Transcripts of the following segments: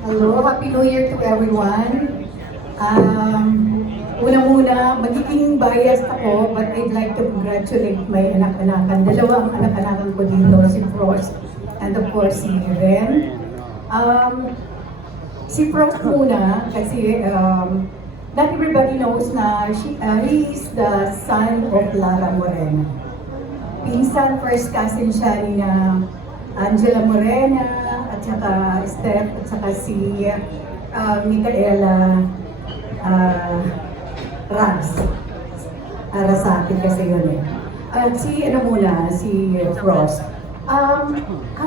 Hello, Happy New Year to everyone. Una-muna, magiging biased ako, but I'd like to congratulate my anak-anakan. Dalawang anak-anakan ko dito, si Frost and of course si Ren. Si Frost muna, kasi not everybody knows na he is the son of Lara Morena. Pinsan, first cousin siya ni Angela Morena, at saka Steph, at saka si Micaela Arasati kasi yun eh. At si Frost. How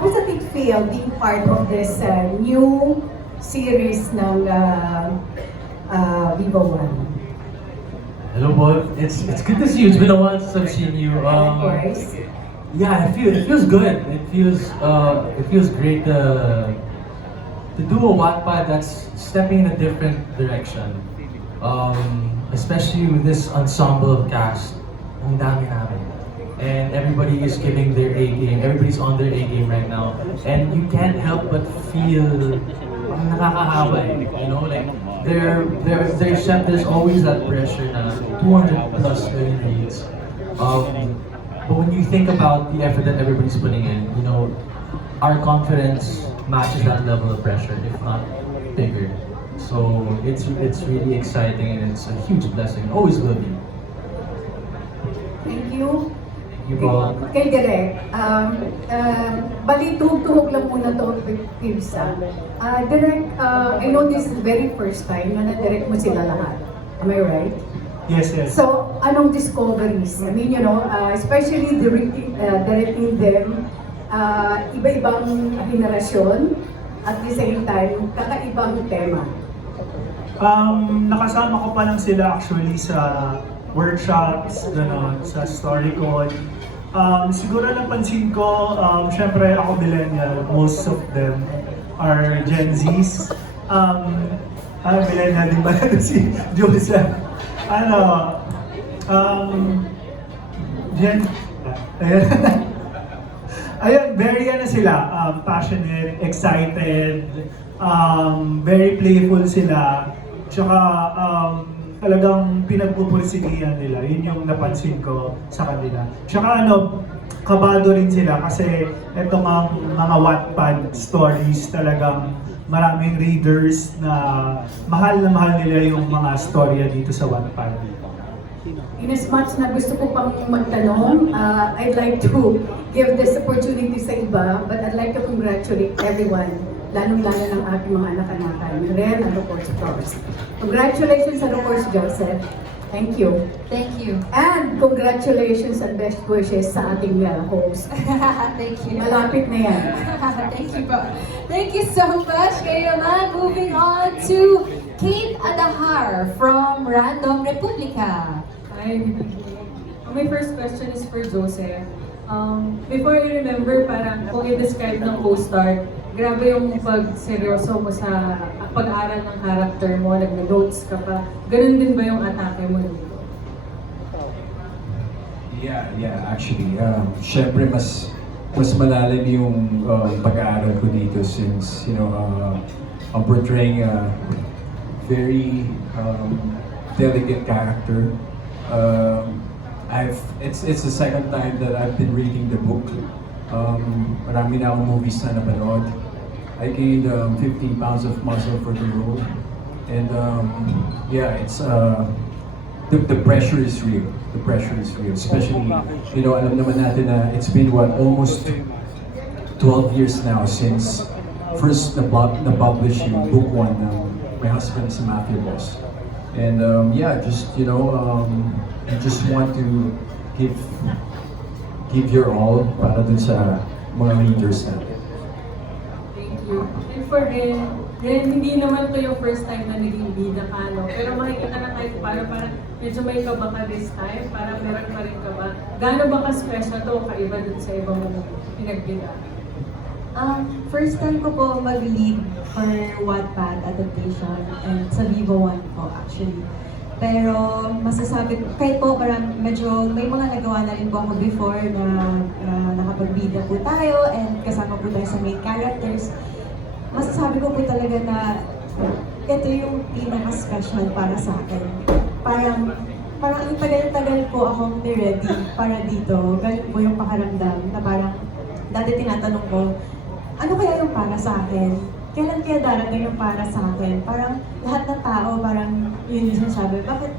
does it feel being part of this new series ng Viva One? Hello, boy. It's good to see you. It's been a while since I've seen you. Of course. Yeah, it feels good. It feels great to do a Wattpad that's stepping in a different direction. Especially with this ensemble cast, ang dami namin. And everybody is giving their A game. Everybody's on their A game right now. And you can't help but feel nakakahawa eh. You know, like there's always that pressure na 200 plus million reads. But when you think about the effort that everybody's putting in, you know, our confidence matches that level of pressure, if not bigger. So it's really exciting and it's a huge blessing. Always will be. Thank you. Thank you, Paul. Kay Direk, bali tuhog-tuhog lang muna to with Pibsa. Direk, I know this is the very first time na na-direct mo sila lahat. Am I right? Yes, yes. So, anong discoveries? I mean, you know, especially directing them, iba-ibang henerasyon, at the same time, kakaibang tema. Nakasama ko pa lang sila actually sa workshops, gano'n, sa StoryCon. Siguro napansin ko, syempre ako millennial, most of them are Gen Zs. Millennial din ba si Joseph? Ayun, very sila, passionate, excited, very playful sila. Tsaka talagang pinagpupursigihan nila. Yun yung napansin ko sa kanila. Tsaka kabado rin sila kasi itong mga Wattpad stories talagang maraming readers na mahal nila yung mga storya dito sa Wattpad. In as much na gusto ko pang magtanong, I'd like to give this opportunity sa iba, but I'd like to congratulate everyone, lalong-lalo ng ating mga anak-anakan, Ren and of course Frost. Congratulations and of course Joseph. Thank you. Thank you. And congratulations and best wishes sa ating host. Thank you. Malapit na yan. Thank you po. Thank you so much. Kayo naman, moving on to Kate Adahar from Random Republica. Hi, my first question is for Joseph. Before I remember, parang kung i-describe ng co-star, grabe yung pag-seryoso mo sa pag-aaral ng character mo, nag-notes ka pa. Ganun din ba yung atake mo dito? Yeah, actually. Syempre mas malalim yung pag-aaral ko dito since, you know, I'm portraying a very delicate character. It's the second time that I've been reading the book. Marami na akong movies na napanood. I gained 15 pounds of muscle for the role. And yeah, it's the pressure is real. The pressure is real. Especially, you know, alam naman natin na it's been almost 12 years now since first na-publish yung book 1 ng My Husband is a Mafia Boss. And yeah, just, you know, you just want to give your all para dun sa mga readers natin. Thank you. And for Ren, hindi naman to yung first time na naging bida ka, no? Pero makikita na tayo parang medyo may kaba ka this time, parang meron pa rin kaba. Gaano ba ka-special to o kaiba dun sa ibang pinagbida? First time ko po mag-lead for Wattpad adaptation and sa Viva One po actually. Pero masasabi ko, kahit po parang medyo may mga nagawa na rin po ako before na nakapagbida po tayo and kasama po tayo sa main characters. masasabi ko po talaga na ito yung pinaka-special para sa akin. Parang ang tagal-tagal po akong ready para dito. Galing po yung pakaramdam na parang dati tinatanong ko, ano kaya yung para sa akin? Kailan kaya darating yung para sa akin? Parang lahat ng tao, parang yun yung sinasabi, bakit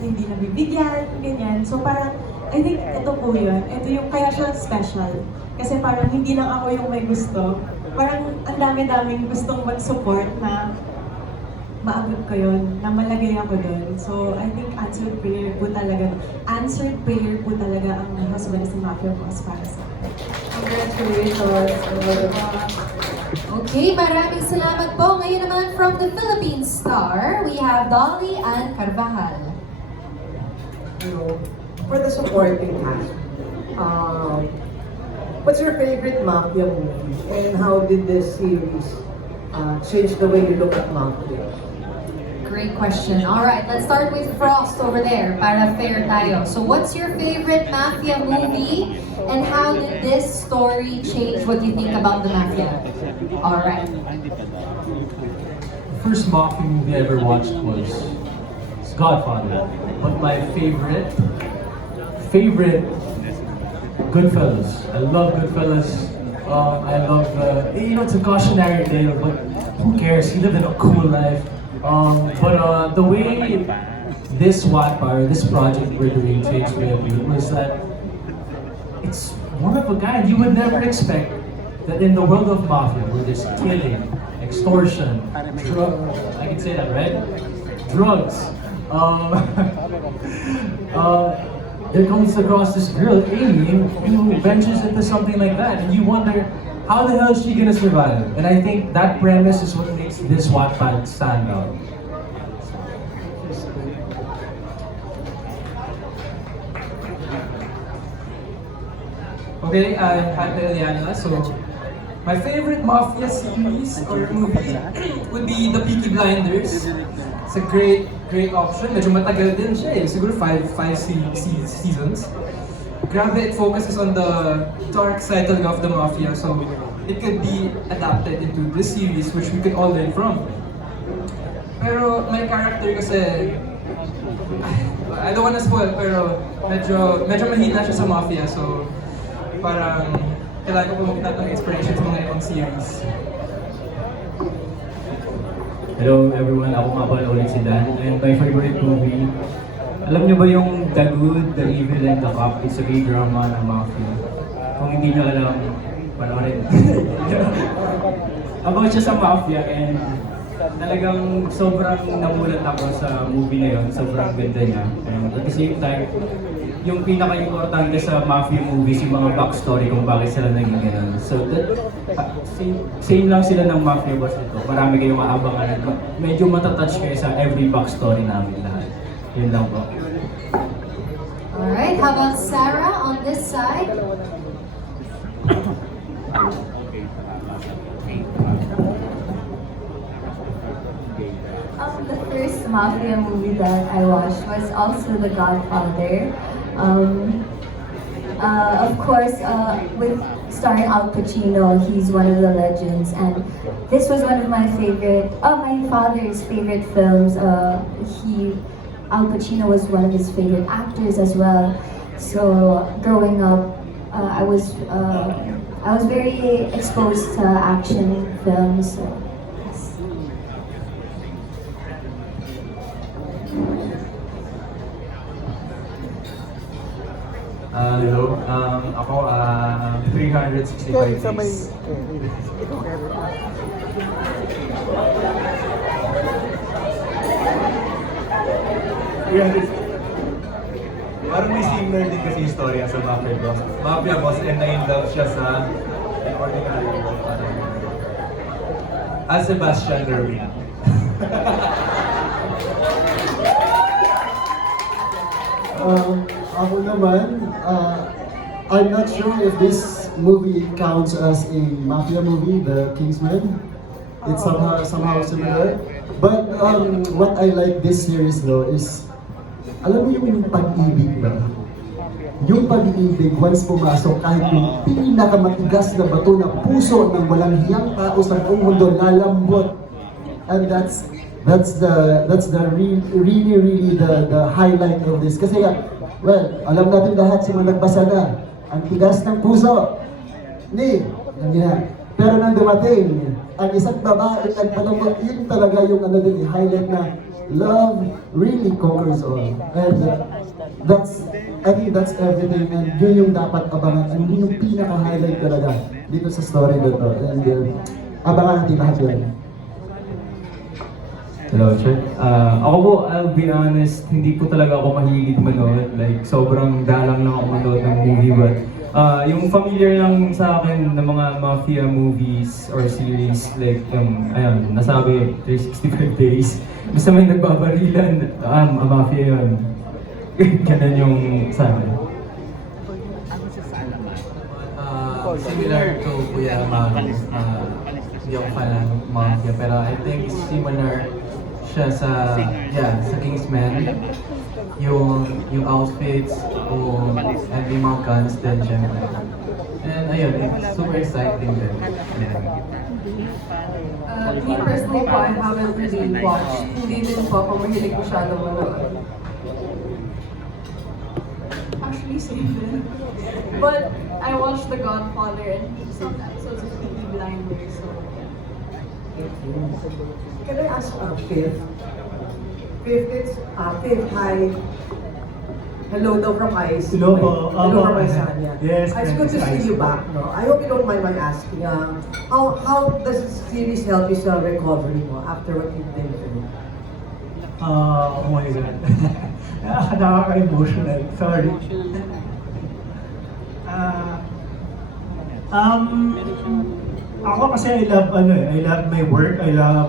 hindi nabibigyan, ganyan. So parang, I think ito po yun. Ito yung kaya siya special. Kasi parang hindi lang ako yung may gusto. Parang ang dami-daming gustong mag-support na maabot ko yun, na malagay ako doon. So, I think answered prayer po talaga ang husband sa Mafia Boss para sa akin. Congratulations. Okay, maraming salamat po. Ngayon naman from the Philippine Star, we have Dolly Ann Carvajal. For the supporting cast, what's your favorite Mafia movie? And how did this series change the way you look at Mafia? Great question. All right, let's start with Frost over there para fair tayo. So what's your favorite Mafia movie and how did this story change what you think about the Mafia? All right. First Mafia movie I ever watched was Godfather. But my favorite, Goodfellas. I love Goodfellas. I love, it's a cautionary tale, but who cares? He lived in a cool life. But the way this Wattpar, this project we're doing changed my view was that it's one of a kind. You would never expect that in the world of mafia, where there's killing, extortion, I can say that, right? Drugs. There comes across this girl, Amy, who ventures into something like that, and you wonder, how the hell is she gonna survive? And I think that premise is what makes this Wattpad stand out. Okay, I'm Jaime Eliana. So, my favorite Mafia series or movie would be The Peaky Blinders. It's a great option. Medyo matagal din siya eh. Siguro five seasons. Grabe, it focuses on the dark side talaga of the Mafia. So, it could be adapted into this series which we could all learn from. Pero my character kasi, I don't wanna spoil, pero medyo mahina siya sa Mafia. So, parang kailangan ko pumunta ng inspiration sa mga ibang series. Hello everyone, ako nga pala ulit si Dan. And my favorite movie, alam niyo ba yung The Good, The Evil, and The Cop? It's a gay drama ng mafia. Kung hindi niyo alam, panoorin. About siya sa mafia and talagang sobrang namulat ako sa movie na yun. Sobrang ganda niya. And at the same time, yung pinaka-importante sa mafia movies, yung mga backstory kung bakit sila naging ganun. So, same lang sila ng mafia boss nito. Marami kayong maabangan at medyo matatouch kayo sa every backstory namin lahat. Yun lang po. Alright, how about Sarah on this side? The first Mafia movie that I watched was also The Godfather. Of course, with starring Al Pacino, he's one of the legends, and this was one of my father's favorite films. Al Pacino was one of his favorite actors as well. So growing up, I was very exposed to action films. So, yes. Hello, ako 365 days. Parang may similar din kasi yung story sa Mafia Boss. Mafia Boss and na-in-love siya sa an ordinary world. As Sebastian Lerwin. Ako naman, I'm not sure if this movie counts as a mafia movie, The Kingsman. It's somehow similar. But what I like this series though is, alam mo yung pag-ibig ba? yung pag-ibig once pumasok, kahit yung pinakamatigas na bato na puso ng walang hiyang tao sa buong mundo lalambot. And that's the really the highlight of this. Kasi well, alam natin lahat sa mga nagbasa na, ang tigas ng puso ni, pero nang dumating, ang isang babae nagpalambot, yun talaga yung highlight na love really conquers all. And I think that's everything, and yun yung dapat abangan, and yun yung pinaka-highlight talaga dito sa story na to. And abangan natin lahat yun. Hello, Chad. Ako po, I'll be honest, hindi po talaga ako mahilig manood. Like, sobrang dalang lang ako manood ng movie. But yung familiar lang sa akin ng mga mafia movies or series, like, ayun, nasabi, 365 days. Basta may nagbabarilan, mafia yun. Ganun yung sa akin. Similar to Kuya Maru, yung fan ng mafia, pero I think similar siya sa Kingsman, yung outfits, and yung mga guns din, syempre. And ayun, it's super exciting din. Me personally po, I haven't really watched. Hindi din po ako mahilig masyadong manood. Actually, same din. But I watched The Godfather and some episodes of Peaky Blinders, so Can I ask Fifth? Fifth, hi. Hello daw from Ice. Hello po. Hello from Isanya. Yes, It's good to see you back. No? I hope you don't mind my asking. How does this series help you sa recovery mo after what you've been through? Oh my God. Nakaka-emotional. Sorry. Ako kasi I love my work. I love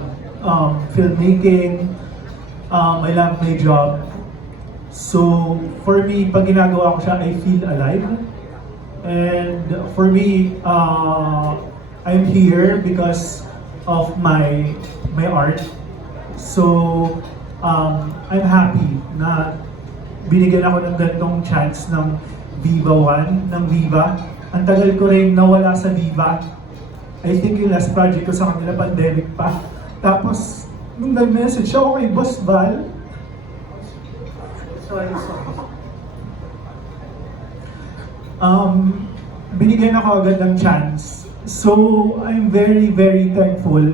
filmmaking. I love my job. So, for me, pag ginagawa ko siya, I feel alive. And for me, I'm here because of my art. So, I'm happy na binigyan ako ng ganitong chance ng Viva One, ng Viva. Ang tagal ko rin nawala sa Viva. I think yung last project ko sa kanila, pandemic pa. Tapos, nung nag-message ako kay Boss Val, Sorry. binigyan ako agad ng chance. So, I'm very, very thankful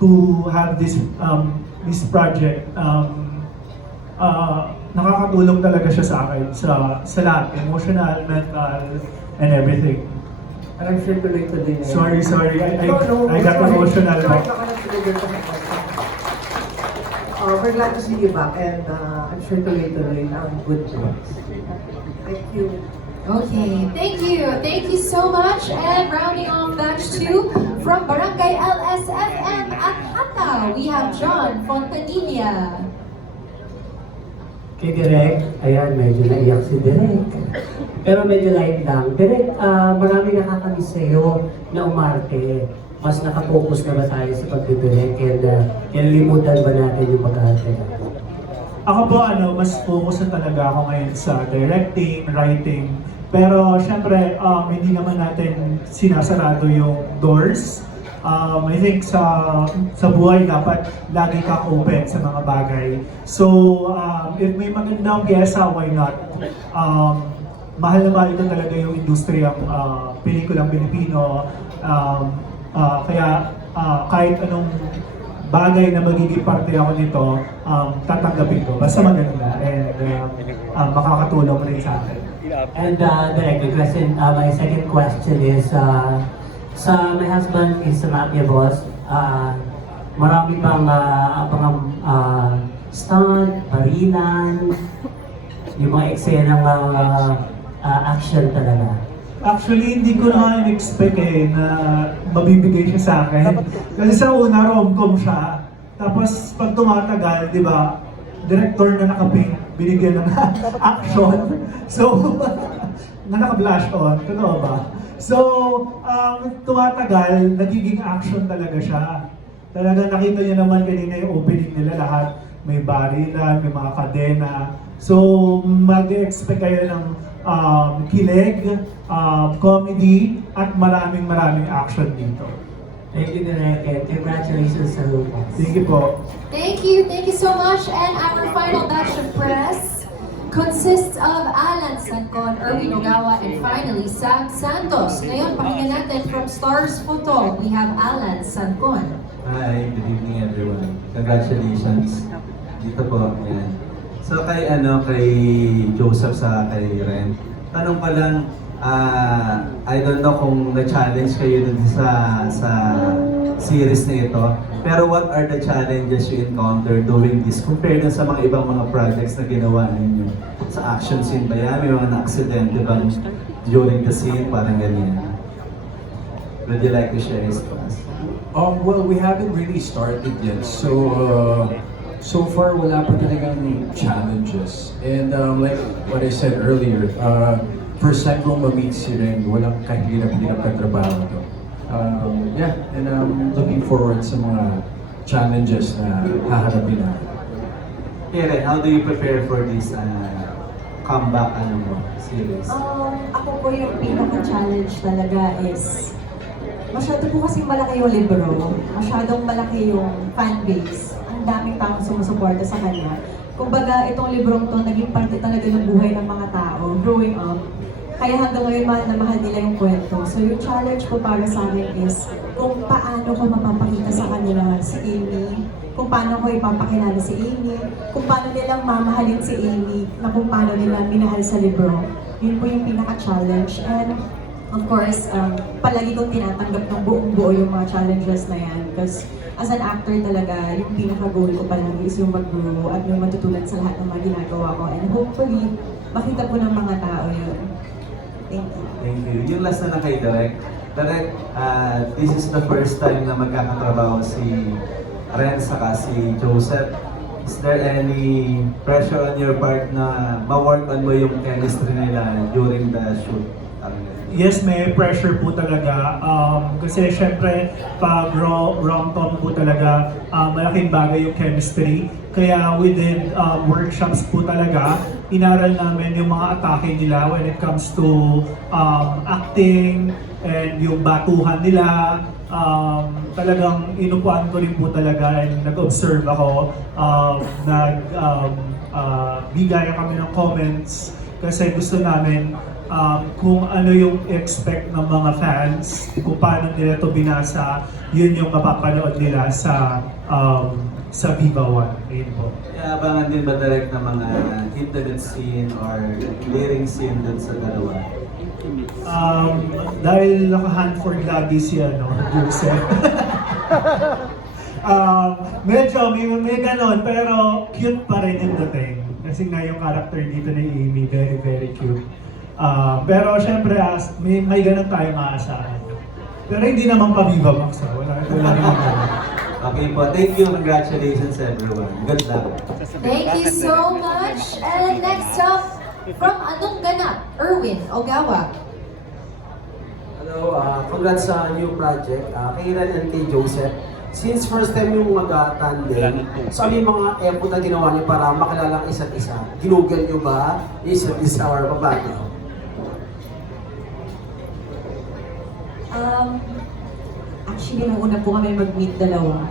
to have this project. Nakakatulong talaga siya sa akin sa lahat, emotional, mental, and everything. And I'm sure tuloy din. Sorry. I got emotional. We're glad to see you back, and I'm sure tuloy ang good things. Thank you. Okay, thank you. Thank you so much. And rounding off batch 2 from Barangay LSFM at Hata, we have John Fontanilla. Kay Direk, ayan, medyo naiyak si Direk. Pero medyo light lang. Direk, marami nakakamiss sa'yo na umarte. Mas nakapokus na ba tayo sa pagbidirek? And kinalimutan ba natin yung pag-arte natin? Ako po, mas focus na talaga ako ngayon sa directing, writing. Pero syempre, hindi naman natin sinasarado yung doors. I think sa buhay dapat lagi kang open sa mga bagay. So, if may magandang pyesa, why not? Mahal na mahal ko talaga yung industriyang pelikulang Pilipino. Kaya kahit anong bagay na magiging parte ako nito, tatanggapin ko. Basta maganda and makakatulong rin sa akin. And Direk, my second question is, my husband is a mafia boss. Marami bang stunt, barilan, yung mga eksenang action talaga? Actually, hindi ko na expect na mabibigay siya sa akin. Kasi sa una, rom-com siya. Tapos, pag tumatagal, di ba, director na naka-pink, binigyan ng action. So, na naka-blush on, totoo ba? So, tumatagal, nagiging action talaga siya. Talaga nakita niyo naman kanina yung opening nila lahat. May barilan, may mga kadena. So, mag-expect kayo ng kilig, comedy, at maraming action dito. Thank you, Direk, and congratulations sa Lucas. Thank you po. Thank you so much. And our final batch of press consists of Alan Sancon, Erwin Ogawa, and finally Sam Santos. Ngayon, pakinggan natin from Stars Photo, we have Alan Sancon. Hi, good evening everyone. Congratulations. Dito po, yan. So kay Joseph sa kay Ren, tanong pa lang, I don't know kung na-challenge kayo dun sa series na ito, pero what are the challenges you encounter doing this compared dun sa mga ibang mga projects na ginawa ninyo? Sa action scene ba yan? May mga na-accidente bang during the scene? Parang ganyan. Would you like to share this to us? Well, we haven't really started yet, so so far wala pa talagang challenges. And like what I said earlier, first time kong ma-meet si Ren, walang kahirap-hirap na trabaho to. Yeah, and I'm looking forward sa mga challenges na haharapin natin. Ren, how do you prepare for this comeback series? Ako po yung pinaka-challenge talaga is masyado po kasing malaki yung libro, masyadong malaki yung fan base, ang daming taong sumusuporta sa kanya. Kumbaga, itong librong to naging parte talaga ng buhay ng mga tao growing up. Kaya hanggang ngayon mahal na mahal nila yung kwento. So yung challenge po para sa akin is kung paano ko mapapakita sa kanila si Amy, kung paano ko ipapakilala si Amy, kung paano nilang mamahalin si Amy, na kung paano nila minahal sa libro. Yun po yung pinaka-challenge. And of course, palagi kong tinatanggap ng buong-buo yung mga challenges na yan. Because as an actor talaga, yung pinaka-goal ko palagi is yung mag-grow at yung matutunan sa lahat ng mga ginagawa ko. And hopefully, makita po ng mga tao yun. Thank you. Thank you. Yung last na lang kay Direk. Direk, this is the first time na magkakatrabaho si Ren saka si Joseph. Is there any pressure on your part na ma-work on mo yung chemistry nila during the shoot? Yes, may pressure po talaga. Kasi syempre, pag rom-com po talaga, malaking bagay yung chemistry. Kaya within workshops po talaga, inaral namin yung mga atake nila when it comes to acting and yung batuhan nila. Talagang inupuan ko rin po talaga and nag-observe ako. Bigay kami ng comments kasi gusto namin kung ano yung expect ng mga fans, kung paano nila to binasa, yun yung mapapanood nila sa Viva One. Ayun po. Kaya abangan din ba direct na mga intimate scene or clearing scene dun sa dalawa? Dahil naka-Hanford lagi si Joseph. Medyo may ganon, pero cute pa rin yung dating. Kasi nga yung character dito ni Amy, very cute. Pero syempre, may ganun tayong aasahan. Pero hindi naman pa Viva Max. Wala naman. Okay po, thank you. Congratulations everyone. Good luck. Thank you so much. And next up, from Anong Ganap, Erwin Ogawa. Hello, congrats sa new project. Kay Ren and kay Joseph. Since first time yung mag-tandem, so ano yung mga effort na ginawa niyo para makilala ang isa't isa? Ginugel niyo ba isa't isa or paano? Actually, nung una po kami mag-meet dalawa,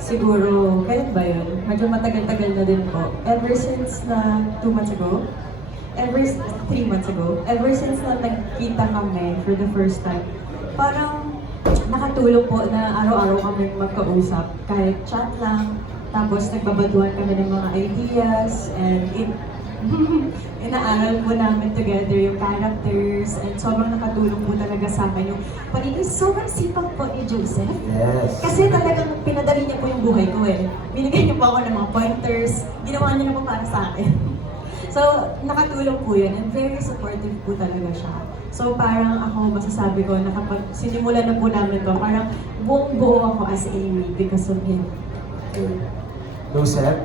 siguro, kailan ba yun? Medyo matagal-tagal na din po. Ever since na 2 months ago, 3 months ago, ever since na nagkita kami for the first time, parang nakatulong po na araw-araw kami magkausap, kahit chat lang, tapos nagbabaduan kami ng mga ideas, and inaaral po namin together yung characters, and sobrang nakatulong po talaga sa akin yung pagiging sobrang sipag po ni Joseph. Yes. Kasi talagang pinadali niya po yung buhay ko eh. Binigay niya po ako ng mga pointers, ginawa niya na po para sa akin. So, nakatulong po yun, and very supportive po talaga siya. So, parang ako masasabi ko na kapag sinimulan na po namin to, parang buong-buo ako as Amy because of him. Joseph?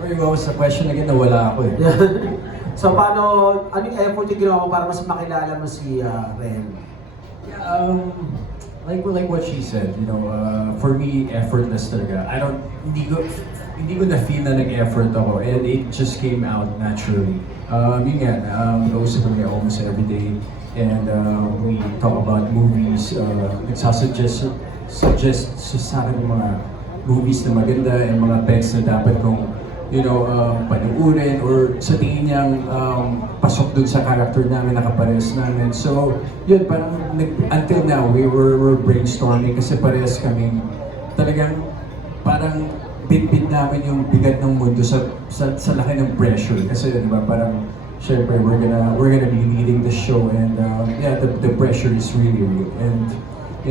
Sorry, what was the question again? Nawala ako eh. So paano, anong effort yung ginawa mo para mas makilala mo si Ren? Like what she said, for me, effortless talaga. hindi ko na-feel na nag-effort ako and it just came out naturally. Yun nga, kausap kami almost every day and we talk about movies, nagsasuggest sa akin ng mga movies na maganda and mga texts na dapat kong panuurin or sa tingin niyang pasok dun sa character namin, nakaparehas namin. So, yun, parang until now, we're brainstorming kasi parehas kaming talagang parang bit-bit namin yung bigat ng mundo sa laki ng pressure. Kasi, di ba, parang syempre, we're gonna be leading the show and yeah, the pressure is really real. And,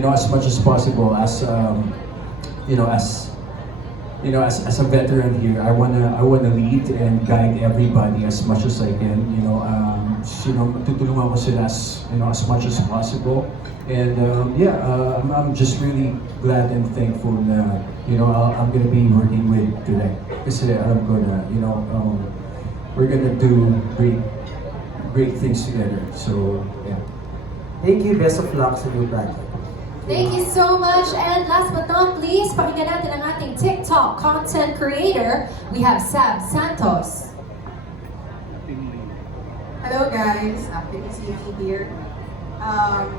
as much as possible, as a veteran here, I wanna lead and guide everybody as much as I can. Tutulungan ko sila as much as possible. And yeah, I'm just really glad and thankful na I'm gonna be working with Direk. Kasi alam ko na we're gonna do great things together. So yeah. Thank you. Best of luck sa new project. Thank you so much. And last but not least, pakinggan natin ang ating TikTok content creator. We have Sab Santos. Hello guys, happy to see you here.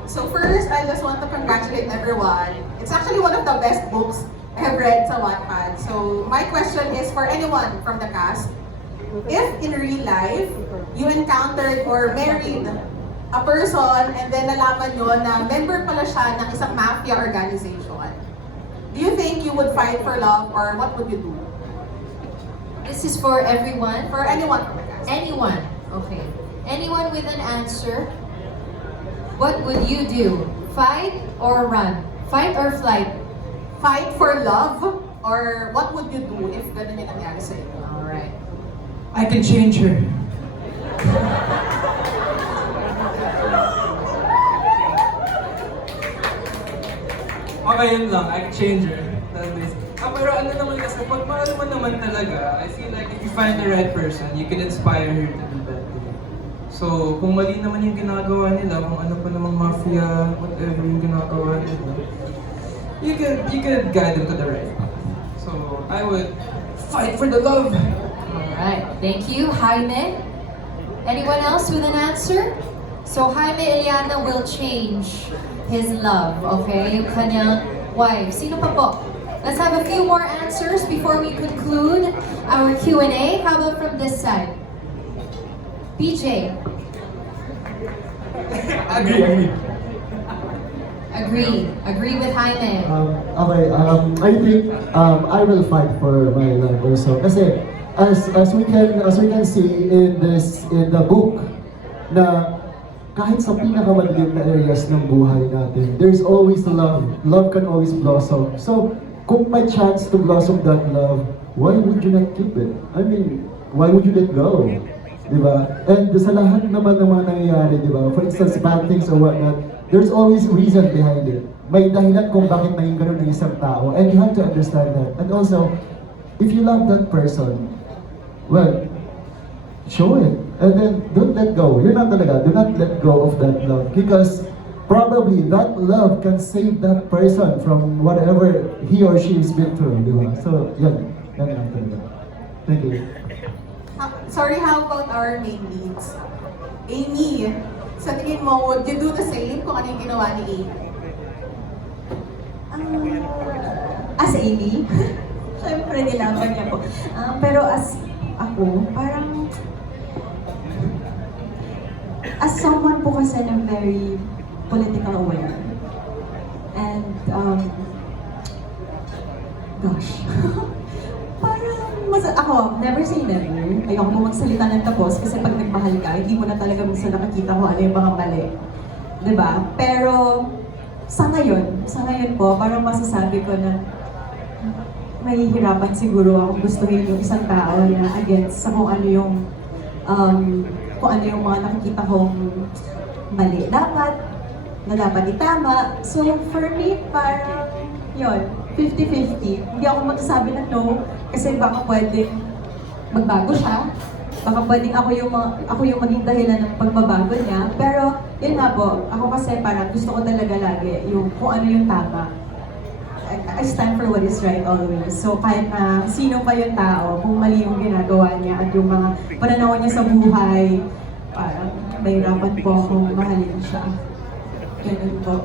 So first, I just want to congratulate everyone. It's actually one of the best books I have read sa Wattpad. So my question is for anyone from the cast, if in real life, you encountered or married a person and then nalaman nyo na member pala siya ng isang mafia organization, do you think you would fight for love or what would you do? This is for everyone? For anyone from the cast. Anyone. Okay. Anyone with an answer? What would you do? Fight or run? Fight or flight? Fight for love or what would you do if ganun yung nangyari sa'yo? Alright. I can change her. Okay, yun lang. I can change her. Pero ano naman kasi, pag mahal mo naman talaga, I feel like if you find the right person, you can inspire her to do that too. So, kung mali naman yung ginagawa nila, kung ano pa namang mafia, whatever yung ginagawa nila, you could guide them to the right path. So, I would fight for the love. Alright. Thank you. Jaime? Anyone else with an answer? So, Jaime Iliana will change his love, okay? Yung kanyang wife. Sino pa po? Let's have a few more answers before we conclude our Q&A. How about from this side? PJ. Agree with Jaime. Okay, I think I will fight for my love also. Kasi as we can see in the book na kahit sa pinakamaliit na areas ng buhay natin, there's always love. Love can always blossom. So, kung may chance to blossom that love, why would you not keep it? I mean, why would you let go? Diba? And sa lahat naman ng mga nangyayari, diba? For instance, bad things or whatnot, there's always reason behind it. May dahilan kung bakit naging ganun ng isang tao. And you have to understand that. And also, if you love that person, well, show it. And then, don't let go. Yun lang talaga. Do not let go of that love. Because probably that love can save that person from whatever he or she has been through. Diba? So, yan. Yan lang talaga. Thank you. Sorry, how about our main leads? Amy, sa tingin mo, would you do the same kung ano yung ginawa ni Amy? As Amy, syempre nilaban niya po. Pero as ako, parang as someone po kasi na very political aware. And, gosh, parang ako, never say never. Ayoko mo magsalita ng tapos kasi pag nagmahal ka, hindi mo na talaga minsan nakakita kung ano yung mga mali. Diba? Pero, sa ngayon po, parang masasabi ko na mahihirapan siguro ako gustuhin yung isang tao na against sa kung ano yung mga nakikita kong mali. Dapat itama. So, for me, parang yun, 50-50. Hindi ako magsasabi na no, kasi baka pwedeng magbago siya. Baka pwedeng ako yung maging dahilan ng pagbabago niya. Pero, yun nga po, ako kasi parang gusto ko talaga lagi yung kung ano yung tama. I stand for what is right always. So kahit na sino pa yung tao, kung mali yung ginagawa niya at yung mga pananaw niya sa buhay, parang mahirapan po akong mahalin siya. Ganun po.